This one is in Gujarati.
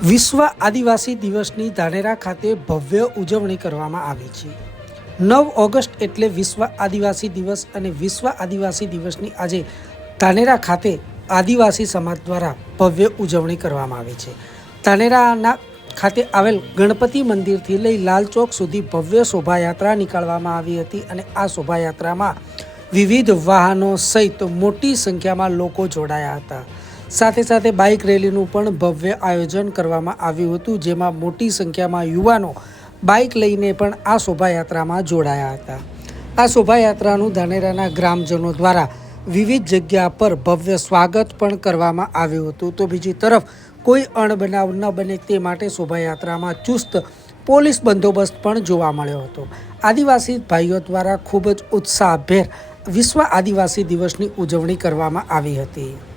વિશ્વ આદિવાસી દિવસની ધાનેરા ખાતે ભવ્ય ઉજવણી કરવામાં આવી છે. નવ ઓગસ્ટ એટલે વિશ્વ આદિવાસી દિવસ અને વિશ્વ આદિવાસી દિવસની આજે ધાનેરા ખાતે આદિવાસી સમાજ દ્વારા ભવ્ય ઉજવણી કરવામાં આવી છે. ધાનેરાના ખાતે આવેલ ગણપતિ મંદિરથી લઈ લાલ ચોક સુધી ભવ્ય શોભાયાત્રા નીકાળવામાં આવી હતી અને આ શોભાયાત્રામાં વિવિધ વાહનો સહિત મોટી સંખ્યામાં લોકો જોડાયા હતા. સાથે સાથે બાઇક રેલીનું પણ ભવ્ય આયોજન કરવામાં આવ્યું હતું, જેમાં મોટી સંખ્યામાં યુવાનો બાઇક લઈને પણ આ શોભાયાત્રામાં જોડાયા હતા. આ શોભાયાત્રાનું ધાનેરાના ગ્રામજનો દ્વારા વિવિધ જગ્યા પર ભવ્ય સ્વાગત પણ કરવામાં આવ્યું હતું. તો બીજી તરફ, કોઈ અણબનાવ ન બને તે માટે શોભાયાત્રામાં ચુસ્ત પોલીસ બંદોબસ્ત પણ જોવા મળ્યો હતો. આદિવાસી ભાઈઓ દ્વારા ખૂબ જ ઉત્સાહભેર વિશ્વ આદિવાસી દિવસની ઉજવણી કરવામાં આવી હતી.